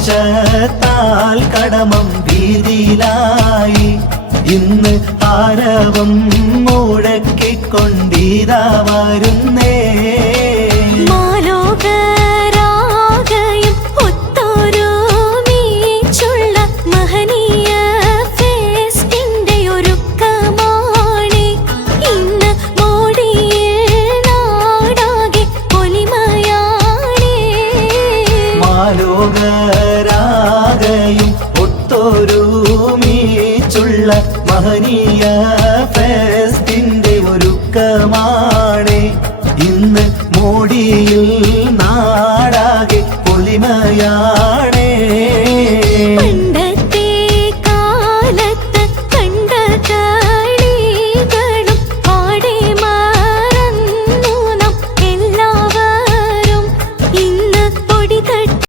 ആവേശത്താൽ കടമം വീതിയിലായി. ഇന്ന് ആരവം മുഴക്കിക്കൊണ്ടിതാ വരുന്നേ. മാലോകരാകയും ഒത്തൊരുമിച്ചുള്ള മഹനീയ ഫെസ്റ്റിന്റെ ഒരുക്കമാണ്. ഇന്ന് മോടിയിൽ നാടാകെ പൊലിമയാ